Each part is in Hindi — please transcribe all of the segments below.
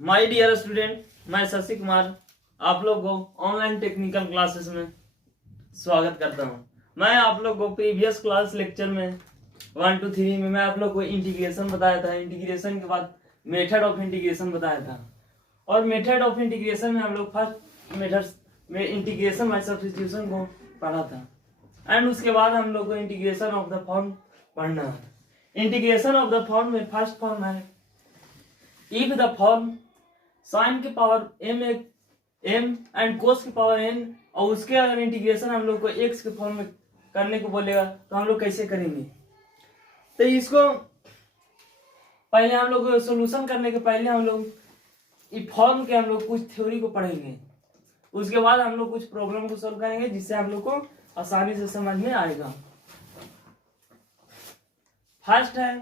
माय डियर स्टूडेंट, मैं शशि कुमार आप लोग को ऑनलाइन टेक्निकल क्लासेस में स्वागत करता हूं। मैं आप लोग को प्रीवियस क्लास लेक्चर में 1 to 3 में मैं आप लोग को इंटीग्रेशन बताया था। इंटीग्रेशन के बाद मेथड ऑफ इंटीग्रेशन बताया था और मेथड ऑफ इंटीग्रेशन में हम लोग फर्स्ट मेथड में इंटीग्रेशन बाय सब्स्टिट्यूशन को पढ़ा था एंड उसके बाद हम लोग को इंटीग्रेशन ऑफ द फॉर्म पढ़ना है। इंटीग्रेशन ऑफ द फॉर्म में फर्स्ट फॉर्म है इफ द फॉर्म साइन के पावर m एंड कोस की पावर n और उसके अगर इंटीग्रेशन हम लोग को x के फॉर्म में करने को बोलेगा तो हम लोग कैसे करेंगे। तो इसको पहले हम लोग सॉल्यूशन करने के पहले हम लोग इस फॉर्म के हम लोग कुछ थ्योरी को पढ़ेंगे, उसके बाद हम लोग कुछ प्रॉब्लम को सॉल्व करेंगे जिससे हम लोग को आसानी से समझ में आएगा। फर्स्ट है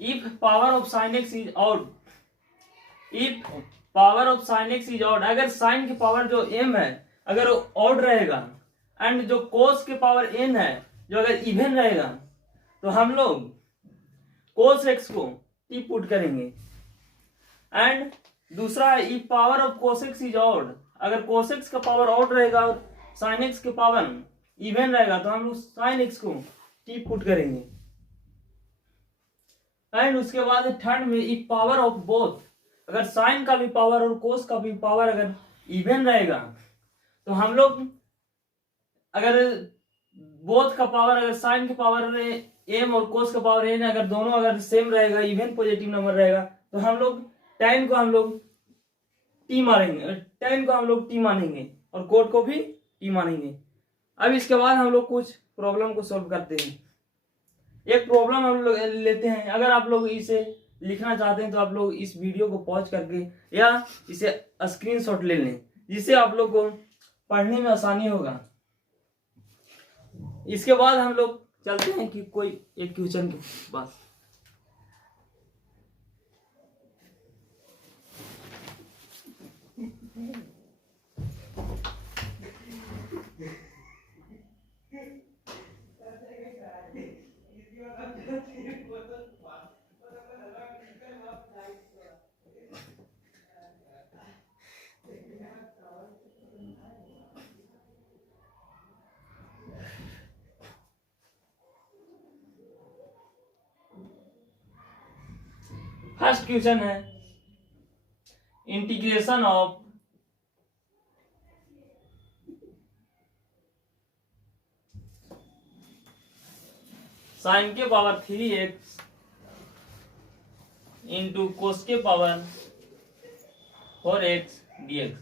if power of sine x is odd, if power of sine x is odd, अगर साइन की पावर जो m है अगर ऑड रहेगा एंड जो कोस के पावर n है जो अगर इवन रहेगा तो हम लोग कोस x को t पुट करेंगे। एंड दूसरा है if power of cos x is odd, अगर कोस x का पावर ऑड रहेगा और साइन x के पावर इवन रहेगा तो हम लोग साइन x को t पुट करेंगे। एंड उसके बाद थर्ड में इफ पावर ऑफ बोथ, अगर साइन का भी पावर और कोस का भी पावर अगर इवन रहेगा तो हम लोग अगर बोथ का पावर अगर साइन के पावर m और कोस का पावर n अगर दोनों अगर सेम रहेगा, इवन पॉजिटिव नंबर रहेगा तो हम लोग tan को हम लोग t मारेंगे, tan को हम लोग t मानेंगे और कोट को भी t मानेंगे। अब इसके बाद हम लोग कुछ प्रॉब्लम को सॉल्व करते हैं। एक प्रॉब्लम हम लोग लेते हैं, अगर आप लोग इसे लिखना चाहते हैं तो आप लोग इस वीडियो को पॉज करके या इसे स्क्रीनशॉट ले लें जिससे आप लोग को पढ़ने में आसानी होगा। इसके बाद हम लोग चलते हैं कि कोई एक क्वेश्चन के पास। फर्स्ट क्वेश्चन है इंटीग्रेशन ऑफ साइन के पावर 3x इंटू कोस के पावर 4x dx।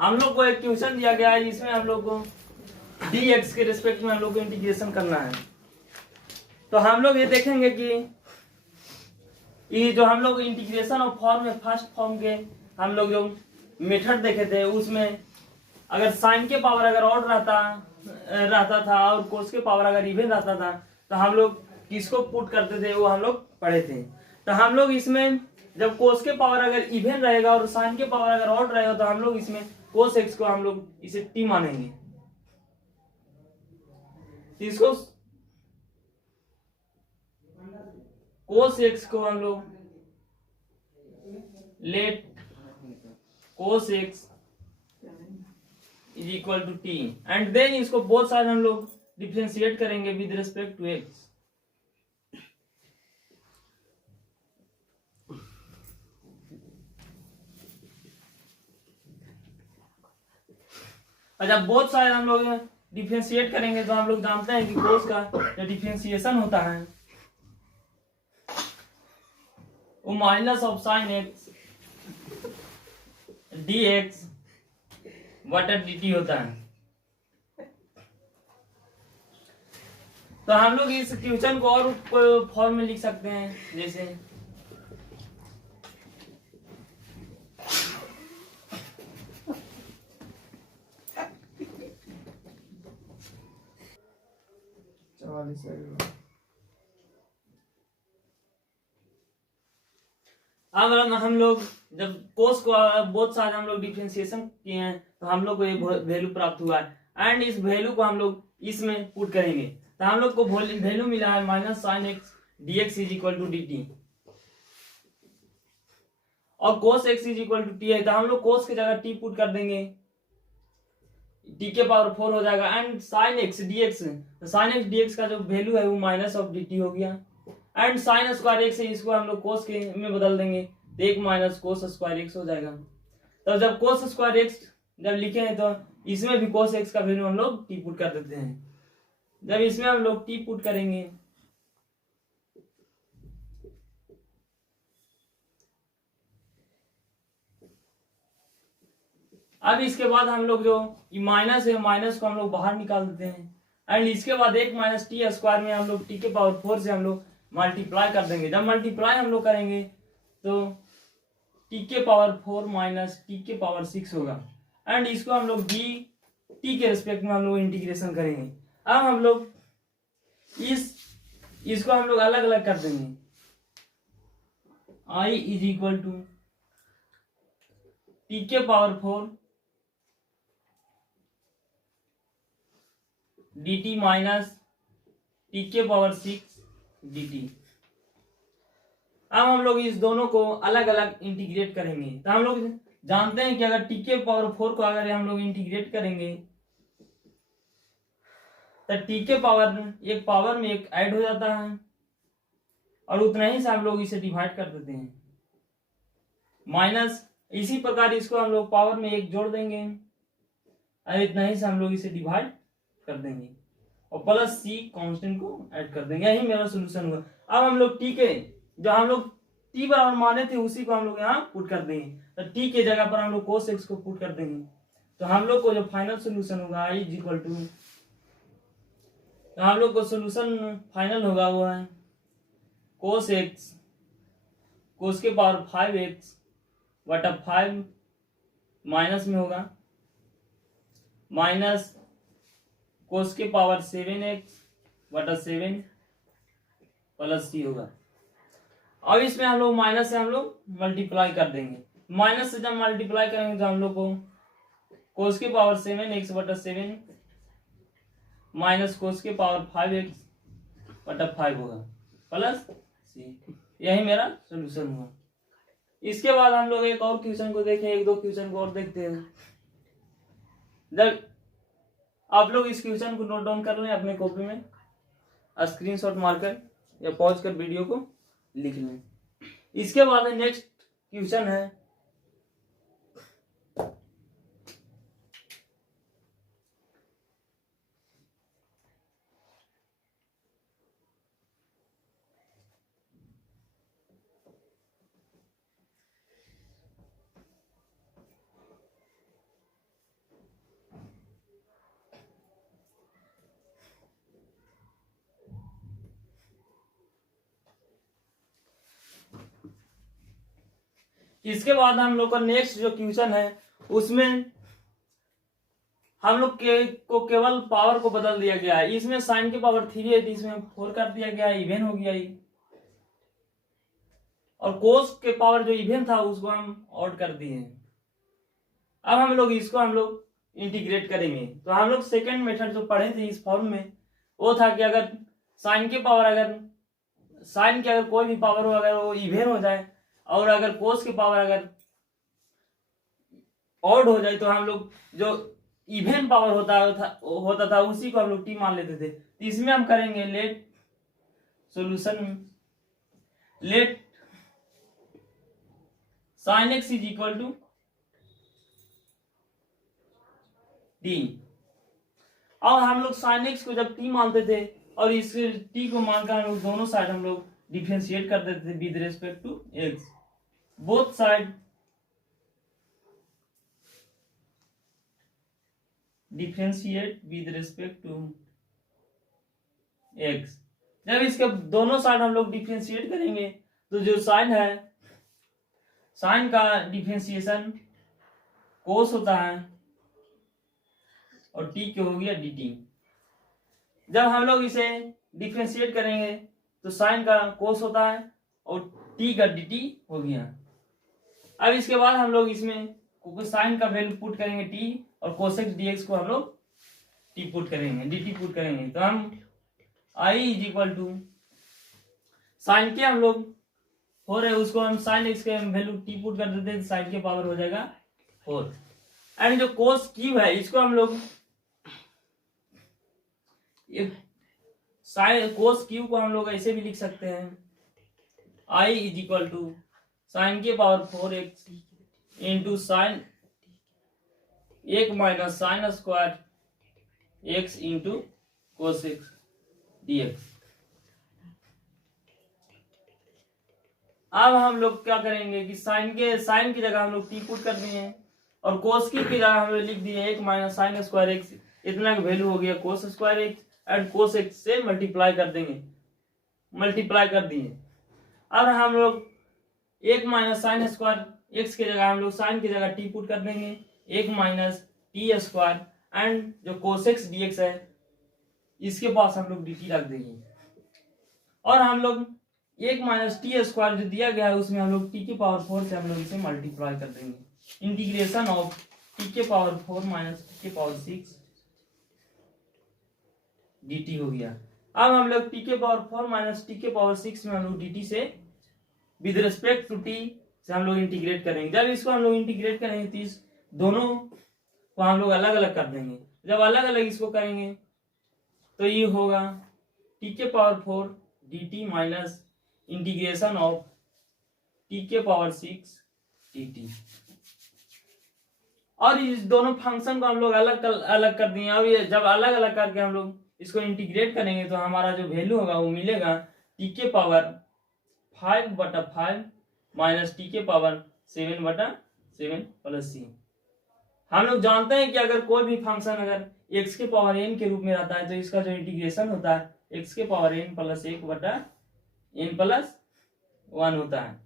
हम लोग को एक क्वेश्चन दिया गया है जिसमें हम लोग को dx के रिस्पेक्ट में हम लोग को इंटीग्रेशन करना है। तो हम लोग ये देखेंगे कि ये जो हम लोग इंटीग्रेशन ऑफ फॉर्म में फर्स्ट फॉर्म के हम लोग जो मेथड देखे थे उसमें अगर साइन के पावर अगर ऑड रहता था और कोस के पावर अगर इवन रहता था तो हम लोग किसको पुट करते थे वो हम लोग पढ़े थे। तो हम लोग इसमें जब कोस के पावर अगर इवन रहेगा और साइन के पावर अगर ऑड रहेगा तो हम लोग इसमें कोस एक्स को हम लोग इसे t मानेंगे। इसको कोस एक्स को हम लोग let cos x is equal to t and then इसको बोथ साइड हम लोग डिफरेंशिएट करेंगे विद रिस्पेक्ट टू एक्स। अच्छा, बोथ साइड हम लोग डिफरेंशिएट करेंगे तो हम लोग जानते हैं कि कोस का जो डिफरेंशिएशन होता है वो minus of sine x d x बटा डी टी होता है। तो हम लोग इस क्वेश्चन को और फॉर्म में लिख सकते हैं जैसे अब हम लोग जब कोस को बोथ साइड हम लोग डिफरेंशिएशन किए हैं तो हम लोग को ये वैल्यू प्राप्त हुआ है एंड इस वैल्यू को हम लोग इसमें पुट करेंगे तो हम लोग को वैल्यू मिला है minus sine x d x is equal to d t. और cos x is equal to t है, तो हम लोग cos की जगह t पुट कर देंगे, t के पावर 4 हो जाएगा। एंड sin x dx, तो sin x dx का जो वैल्यू है वो माइनस ऑफ dt हो गया। एंड sin स्क्वायर x है, इसको हम लोग cos के में बदल देंगे, तो 1 माइनस cos स्क्वायर x हो जाएगा। तो जब cos स्क्वायर x जब लिखे हैं तो इसमें भी cos x का वैल्यू हम लोग t पुट कर देते हैं। जब इसमें हम लोग t पुट करेंगे, अब इसके बाद हम लोग जो माइनस है, माइनस को हम लोग बाहर निकाल देते हैं। एंड इसके बाद 1 माइनस टी स्क्वायर में हम लोग टी के पावर 4 से हम लोग मल्टीप्लाई कर देंगे। जब मल्टीप्लाई हम लोग करेंगे तो टी के पावर 4 माइनस टी के पावर 6 होगा। एंड इसको हम लोग डी टी के रिस्पेक्ट में हम लोग इंटीग्रेशन करेंगे। अब हम लोग इसको हम लोग अलग अलग कर देंगे। I is equal to T के पावर 4 dt माइनस टी के पावर 6 dt। अब हम लोग इस दोनों को अलग अलग इंटीग्रेट करेंगे। तो हम लोग जानते हैं कि अगर टी के पावर 4 को अगर हम लोग इंटीग्रेट करेंगे तो टी के पावर एक पावर में एक ऐड हो जाता है, और उतना ही से हम लोग इसे डिवाइड कर देते हैं माइनस। इसी प्रकार इसको हम लोग पावर में एक जोड़ देंगे, और इतना ही से हम लोग इसे डिवाइड कर देंगे, और प्लस सी कांस्टेंट को ऐड कर देंगे। यही मेरा सोल्यूशन हुआ। अब हम लोग टी के जो हम लोग टी बराबर माने थे उसी को हम लोग यहाँ पुट कर देंगे। तो टी के जगह पर हम लोग cos x को पुट कर देंगे, तो हम लोग को जो फाइनल सोल्यूशन होगा आई इज इक्वल टू, तो हम लोग को सोल्यूशन फाइनल होगा वो है cos x cos के पावर 5x बटा 5 माइनस में होगा माइनस cos के पावर 7x बटा 7 प्लस सी होगा। अब इसमें हम लोग माइनस से हम लोग मल्टीप्लाई कर देंगे। माइनस से जब मल्टीप्लाई करेंगे तो हम लोग को cos के पावर 7x बटा 7 माइनस cos के पावर 5x बटा 5 होगा प्लस सी। यही मेरा सोल्यूशन हुआ। इसके बाद हम लोग एक और क्वेश्चन को देखें, एक दो क्वेश्चन को और देखते हैं। जब आप लोग इस क्वेश्चन को नोट डाउन कर लें अपने कॉपी में, स्क्रीनशॉट मारकर या पॉज कर वीडियो को लिख लें। इसके बाद नेक्स्ट क्वेश्चन है इसके बाद हम लोग का नेक्स्ट जो क्वेश्चन है उसमें हम लोग को केवल पावर को बदल दिया गया है। इसमें साइन की पावर 3 है तो इसमें 4 कर दिया गया है, इवन हो गया ये। और कोस के पावर जो इवन था उसको हम ऑड कर दिए। अब हम लोग इसको हम लोग इंटीग्रेट करेंगे। तो हम लोग सेकेंड मेथड जो पढ़े थे इस फॉर्म में वो था कि अगर साइन की पावर अगर साइन की अगर कोई भी पावर हो अगर वो इवन हो जाए और अगर कोस की पावर अगर ऑड हो जाए तो हम लोग जो इवन पावर होता था उसी को हम लोग टी मान लेते थे। तो इसमें हम करेंगे let solution let sine x is equal to t. और हम लोग साइन एक्स को जब टी मानते थे और इस टी को मानकर हम लोग दोनों साइड हम लोग डिफरेंशिएट कर देते थे with respect to x. Both side differentiate with respect to x. जब इसके दोनों साइड हम लोग डिफरेंशिएट करेंगे तो जो साइन है साइन का डिफरेंशिएशन कोस होता है और टी के हो गया dt। जब हम लोग इसे डिफरेंशिएट करेंगे तो साइन का कोस होता है और टी का dt हो गया। अब इसके बाद हम लोग इसमें साइन का वैल्यू पुट करेंगे t और कोसेक dx को हम लोग t पुट करेंगे dt पुट करेंगे। तो हम i is equal to sine के हम लोग 4 है, उसको हम साइन एक्स के वैल्यू टी पुट कर देते हैं, साइन के पावर हो जाएगा 4। एंड जो कोस क्यू है इसको हम लोग साइन कोस क्यू को हम लोग ऐसे भी लिख सकते हैं, I is equal to sine के power 4x into sine 1 minus sign square x into cos x dx। अब हम लोग क्या करेंगे कि साइन की जगह हम लोग टी पुट कर दिए हैं और कोस की जगह हम लोग लिख दिए 1 माइनस साइन स्क्वायर एक्स, इतना का वैल्यू हो गया cos square x and cos x से मल्टीप्लाई कर देंगे, मल्टीप्लाई कर दिए। अब हम लोग 1 माइनस साइन स्क्वायर एक्स की जगह हम लोग साइन की जगह टी पुट कर देंगे 1 माइनस टी स्क्वायर एंड जो कोस एक्स डी एक्स है इसके पास हम लोग डी टी रख देंगे और हम लोग 1 माइनस टी स्क्वायर जो दिया गया है उसमें हम लोग टी के पावर 4 से हम लोग इसे मल्टीप्लाई कर देंगे। इंटीग्रेशन ऑफ टी के पावर 4 माइनस टी के पावर 6 dt हो गया। अब हम लोग टी के पावर 4 माइनस टी के पावर 6 में हम लोग dt से विद रिस्पेक्ट टू t से हम लोग इंटीग्रेट करेंगे। जब इसको हम लोग इंटीग्रेट करेंगे तो इस दोनों को हम लोग अलग अलग कर देंगे। जब अलग अलग इसको करेंगे तो ये होगा टी के power 4 dt minus integration of T के पावर 6 dt। और इस दोनों फंक्शन को हम लोग अलग अलग कर दिए। अब ये जब अलग अलग करके हम लोग इसको इंटीग्रेट करेंगे तो हमारा जो वैल्यू होगा वो मिलेगा टी के पावर 5/5 माइनस टी के पावर 7/7 प्लस सी। हम लोग जानते हैं कि अगर कोई भी फंक्शन अगर x के पावर n के रूप में रहता है तो इसका जो इंटीग्रेशन होता है x के power n plus 1/n plus 1 होता है।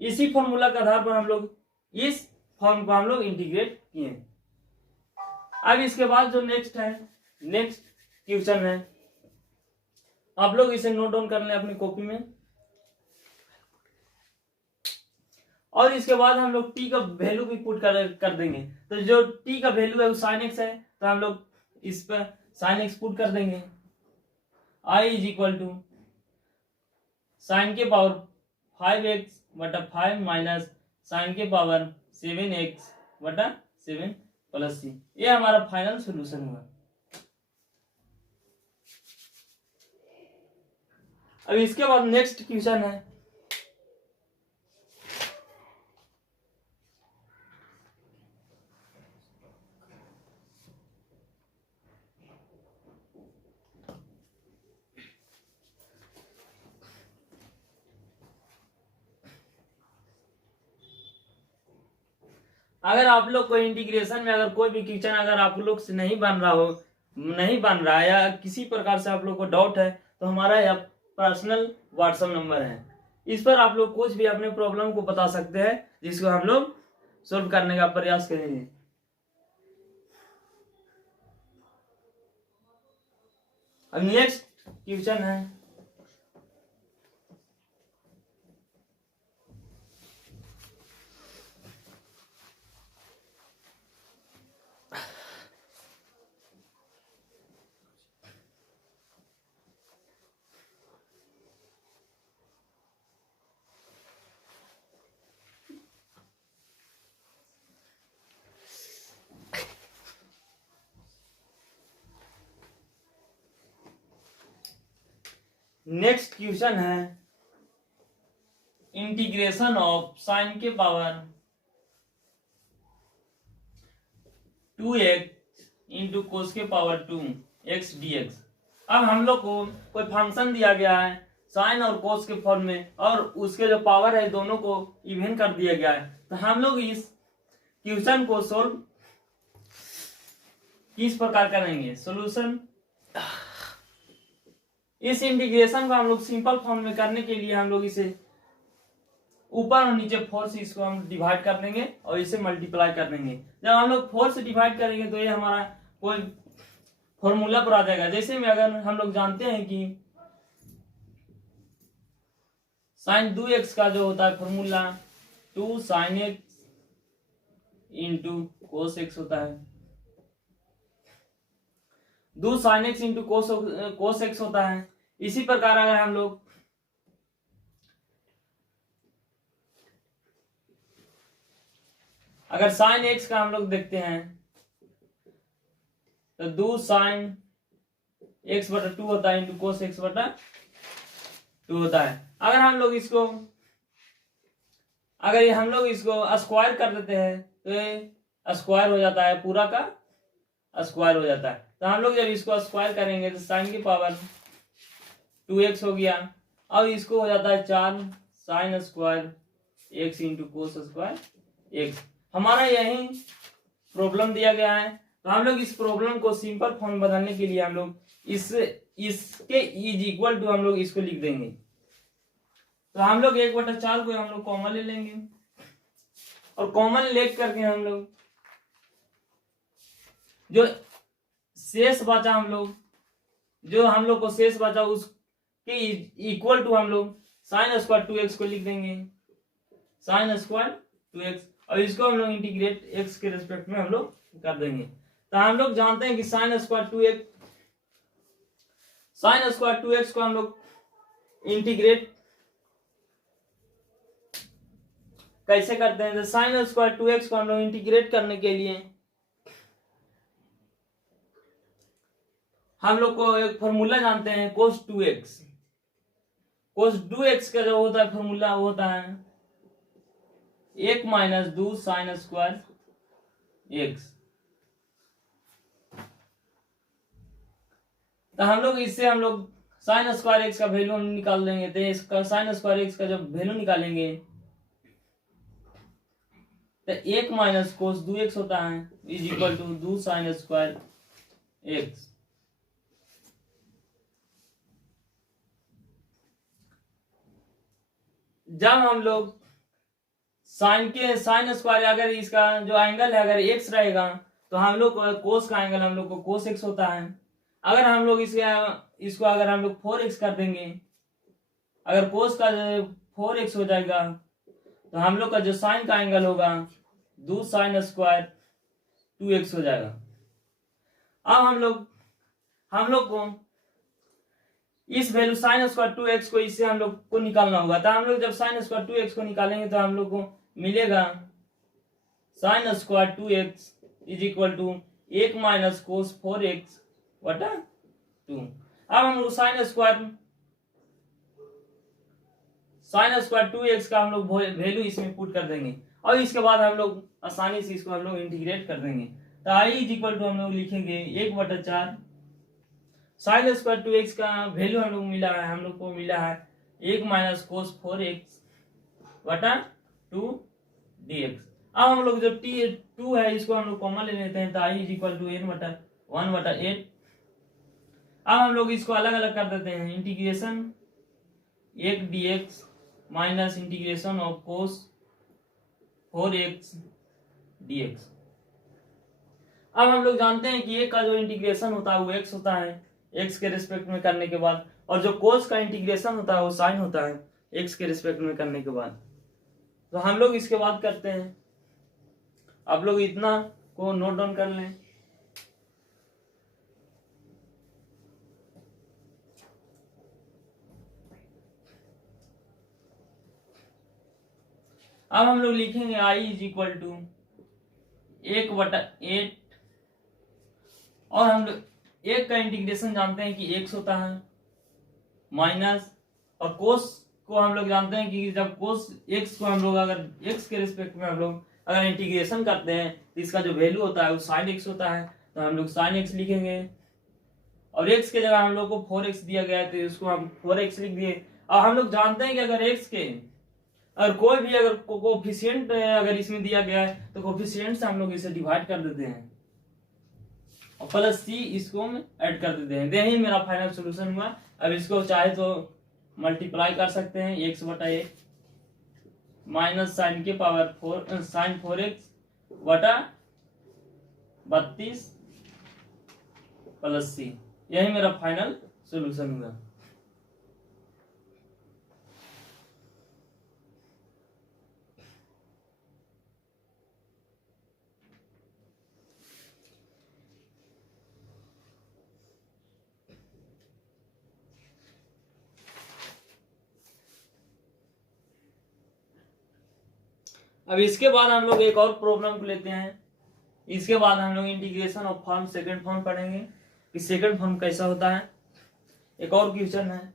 इसी फॉर्मूला के आधार पर हम लोग इस फॉर्म को हम लोग इंटीग्रेट किए। अब इसके बाद जो नेक्स्ट क्वेश्चन है आप लोग इसे नोट डाउन कर लें अपनी कॉपी में। और इसके बाद हम लोग t का वैल्यू भी पुट कर देंगे। तो जो t का वैल्यू है वो sin x है तो हम लोग इस पर sin x पुट कर देंगे। i is equal to sine के पावर 5x/5 माइनस साइन के पावर 7x/7 प्लस सी। ये हमारा फाइनल सोल्यूशन हुआ। अब इसके बाद नेक्स्ट क्वेश्चन है अगर आप लोग को इंटीग्रेशन में अगर कोई भी क्वेश्चन अगर आप लोग से नहीं बन रहा है या किसी प्रकार से आप लोग को डाउट है तो हमारा यह पर्सनल व्हाट्सएप नंबर है। इस पर आप लोग कुछ भी अपने प्रॉब्लम को बता सकते हैं जिसको हम लोग सोल्व करने का प्रयास करेंगे। अब नेक्स्ट क्वेश्चन है नेक्स्ट क्वेश्चन है इंटीग्रेशन ऑफ साइन के पावर 2x इंटू कोस के पावर 2x dx। अब हम लोग को कोई फंक्शन दिया गया है साइन और कोस के फॉर्म में और उसके जो पावर है दोनों को इवन कर दिया गया है। तो हम लोग इस क्वेश्चन को सोल्व किस प्रकार करेंगे सॉल्यूशन। इस इंटीग्रेशन को हम लोग सिंपल फॉर्म में करने के लिए हम लोग इसे ऊपर और नीचे 4 से इसको हम डिवाइड कर देंगे और इसे मल्टीप्लाई कर देंगे। जब हम लोग 4 से डिवाइड करेंगे तो ये हमारा कोई फॉर्मूला पर आ जाएगा। जैसे में अगर हम लोग जानते हैं कि साइन 2x का जो होता है formula 2 sin x into cos x होता है, 2 sin x into cos x होता है। इसी प्रकार अगर हम लोग अगर साइन एक्स का हम लोग देखते हैं तो 2 साइन एक्स बटा 2 होता है इंटू कोस एक्स बटा 2 होता है। अगर हम लोग इसको स्क्वायर कर देते हैं तो ये स्क्वायर हो जाता है, पूरा का स्क्वायर हो जाता है। तो हम लोग जब इसको स्क्वायर करेंगे तो साइन की पावर 2x हो गया। अब इसको हो जाता है 4 sine square x into cos square x. हमारा यही प्रॉब्लम दिया गया है। तो हम लोग इस प्रॉब्लम को सिंपल फॉर्म बदलने के लिए हम लोग इसके इज इक्वल टू हम लोग इसको लिख देंगे। तो हम लोग 1/4 को हम लोग कॉमन ले लेंगे और कॉमन ले करके हम लोग जो शेष बचा हम लोग को शेष बचा उसके इक्वल टू हम लोग साइन स्क्वायर 2x को लिख देंगे, साइन स्क्वायर 2x, और इसको हम लोग इंटीग्रेट x के रिस्पेक्ट में हम लोग कर देंगे। तो हम लोग जानते हैं कि साइन स्क्वायर 2x को हम लोग इंटीग्रेट कैसे करते हैं। तो साइन स्क्वायर 2x को हम लोग इंटीग्रेट करने के लिए हम लोग को एक फॉर्मूला जानते हैं cos 2x। cos 2x का जो होता है फॉर्मूला होता है 1 माइनस 2 साइन स्क्वायर x। तो हम लोग इससे हम लोग साइन स्क्वायर x का वैल्यू हम निकाल देंगे। तो इसका साइन स्क्वायर x का जब वैल्यू निकालेंगे तो 1 माइनस कोस 2x होता है is equal to 2 sine square x। जब हम लोग साइन स्क्वायर अगर इसका जो एंगल है अगर x रहेगा तो हम लोग कोस का एंगल हम लोग को कोस x होता है। अगर हम लोग इसको अगर हम लोग 4x कर देंगे, अगर कोस का 4x हो जाएगा तो हम लोग का जो साइन का एंगल होगा 2 साइन स्क्वायर 2x हो जाएगा। अब हम लोग को इस वैल्यू साइन स्क्वायर 2x को इससे हम लोग को निकालना होगा। तो हम लोग जब साइन स्क्वायर 2x को निकालेंगे तो हम लोग को मिलेगा sine square 2x is equal to 1 minus cos 4x बटा 2। अब हम लोग साइन स्क्वायर 2x का हम लोग वैल्यू इसमें पुट कर देंगे और इसके बाद हम लोग आसानी से इसको हम लोग इंटीग्रेट कर देंगे। तो आई इज इक्वल टू हम लोग लिखेंगे 1/4 साइन स्क्वायर 2x का वैल्यू हम लोग को मिला है 1 माइनस कोस 4x बटा 2 dx। अब हम लोग जो t2 है इसको हम लोग कॉमन ले लेते हैं। तो I is equal to n/1/8। अब हम लोग इसको अलग अलग कर देते हैं। Integration 1 dx minus integration of cos 4x dx। अब हम लोग जानते हैं कि एक का जो इंटीग्रेशन होता है वो x होता है x के रिस्पेक्ट में करने के बाद, और जो कोस का इंटीग्रेशन होता है वो साइन होता है x के रिस्पेक्ट में करने के बाद। तो हम लोग इसके बाद करते हैं, आप लोग इतना को नोट डाउन कर लें। अब हम लोग लिखेंगे आई इज इक्वल टू 1/8 और हम लोग एक का इंटीग्रेशन जानते हैं कि x होता है माइनस, और कोस को हम लोग जानते हैं कि जब कोस x को हम लोग अगर x के रिस्पेक्ट में हम लोग अगर इंटीग्रेशन करते हैं तो इसका जो वैल्यू होता है वो साइन x होता है। तो हम लोग साइन x लिखेंगे और x के जगह हम लोग को 4x दिया गया है तो इसको हम 4x लिख दिए। और हम लोग जानते हैं कि अगर x के अगर कोई भी अगर कोफिशिएंट अगर इसमें दिया गया है तो कोफिशिएंट से हम लोग इसे डिवाइड कर देते हैं और प्लस c इसको हम ऐड कर देते हैं। यही मेरा फाइनल सॉल्यूशन हुआ। अब इसको चाहे तो मल्टीप्लाई कर सकते हैं x/1 माइनस साइन के पावर 4 साइन 4x बटा 32 प्लस c। यही मेरा फाइनल सॉल्यूशन हुआ। अब इसके बाद हम लोग एक और प्रॉब्लम को लेते हैं। इसके बाद हम लोग integration of form second form पढ़ेंगे कि सेकंड फॉर्म कैसा होता है। एक और क्वेश्चन है,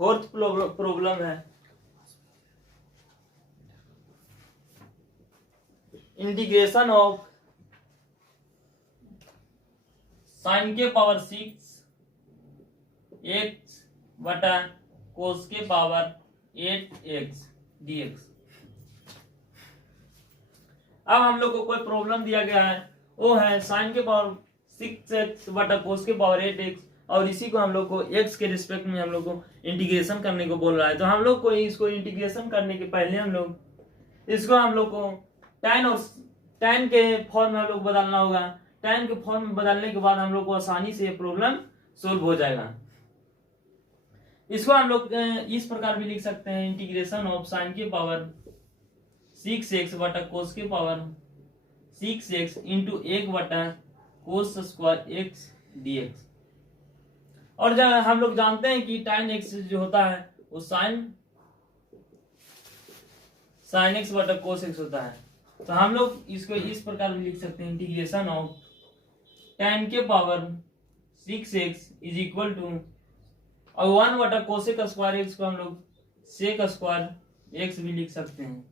फोर्थ प्रॉब्लम है इंटीग्रेशन ऑफ साइन के पावर 6 x बटा कोस के पावर 8x dx। अब हम लोग को कोई प्रॉब्लम दिया गया है, वो है साइन के पावर 6x बटा कोस के पावर 8x, और इसी को हम लोग को x के रिस्पेक्ट में हम लोग को इंटीग्रेशन करने को बोल रहा है। तो हम लोग को इसको इंटीग्रेशन करने के पहले हम लोग को tan के फॉर्म में हम लोग बदलना होगा। tan के फॉर्म में बदलने के बाद हम लोग को आसानी से ये प्रॉब्लम सोल्व हो जाएगा। इसको हम लोग इस प्रकार भी लिख सकते हैं, इंटीग्रेशन ऑफ साइन के पावर 6x बटा कोस के पावर 6x इंटू 1 बटा कोस स्क्वायर x dx। और जब हम लोग जानते हैं कि tan x जो होता है वो साइन x बटा कोस x होता है। तो हम लोग इसको इस प्रकार भी लिख सकते हैं, इंटीग्रेशन ऑफ tan के power 6x is equal to, और 1 बटा कोसेक स्क्वायर x को हम लोग सेक स्क्वायर x भी लिख सकते हैं।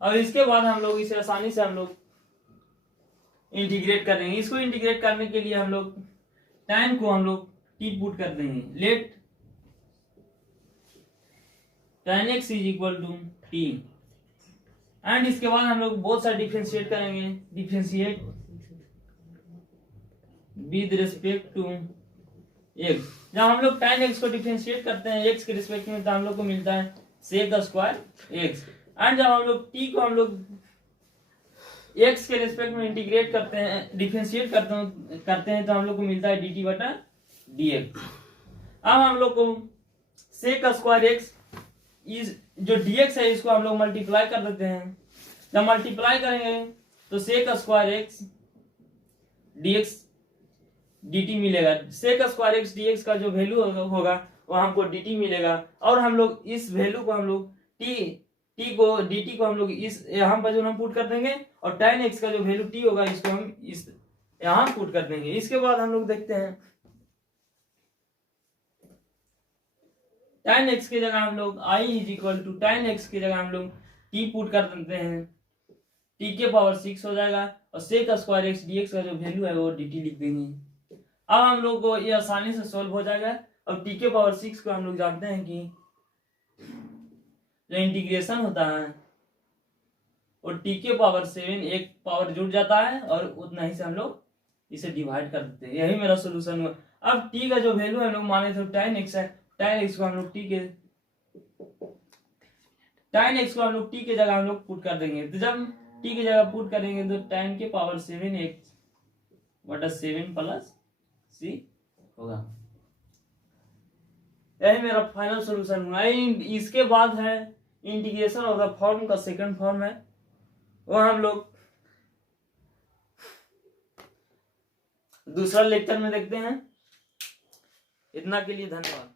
और इसके बाद हम लोग इसे आसानी से हम लोग इंटीग्रेट कर देंगे। इसको इंटीग्रेट करने के लिए हम लोग tan को हम लोग t पुट कर देंगे, let tan x is equal to t, and इसके बाद हम लोग बहुत सारे डिफरेंशिएट करेंगे, differentiate with respect to x। जब हम लोग tan x को डिफरेंशिएट करते हैं x के रिस्पेक्ट में तो हम लोग को मिलता है सेक स्क्वायर x, एंड जब हम लोग t को हम लोग x के रिस्पेक्ट में इंटीग्रेट करते हैं, डिफरेंशिएट करते हैं तो हम लोग को मिलता है dt बटा dx। अब हम लोग को सेक स्क्वायर x इस जो dx है इसको हम लोग मल्टीप्लाई कर देते हैं। जब मल्टीप्लाई करेंगे तो sec square x dx dt मिलेगा। सेक स्क्वायर x dx का जो वैल्यू होगा वो हमको dt मिलेगा, और हम लोग इस वैल्यू को हम लोग dt को हम लोग इस यहाँ पर जो हम पुट कर देंगे, और tan x का जो वैल्यू t होगा इसको हम इस यहाँ पुट कर देंगे। इसके बाद हम लोग देखते हैं tan x की जगह हम लोग i is equal to tan x की जगह हम लोग t पुट कर देते हैं, t के पावर 6 हो जाएगा, और सेक स्क्वायर x dx का जो वैल्यू है वो dt लिख देंगे। अब हम लोग को ये आसानी से सॉल्व हो जाएगा। और t के पावर 6 को हम लोग जानते हैं कि जो इंटीग्रेशन होता है और t के पावर 7 एक पावर जुड़ जाता है और उतना ही से हम लोग इसे डिवाइड कर देते हैं। यही मेरा सोल्यूशन हुआ। अब t का जो वैल्यू हम लोग माने तो tan x है, tan x को हम लोग t के जगह हम लोग पुट कर देंगे। तो जब t की जगह पुट करेंगे तो tan के पावर 7x बटा 7 प्लस c होगा। यही मेरा फाइनल सॉल्यूशन हुआ। इसके बाद है इंटीग्रेशन ऑफ द फॉर्म का सेकंड फॉर्म है, वो हम लोग दूसरा लेक्चर में देखते हैं। इतना के लिए धन्यवाद।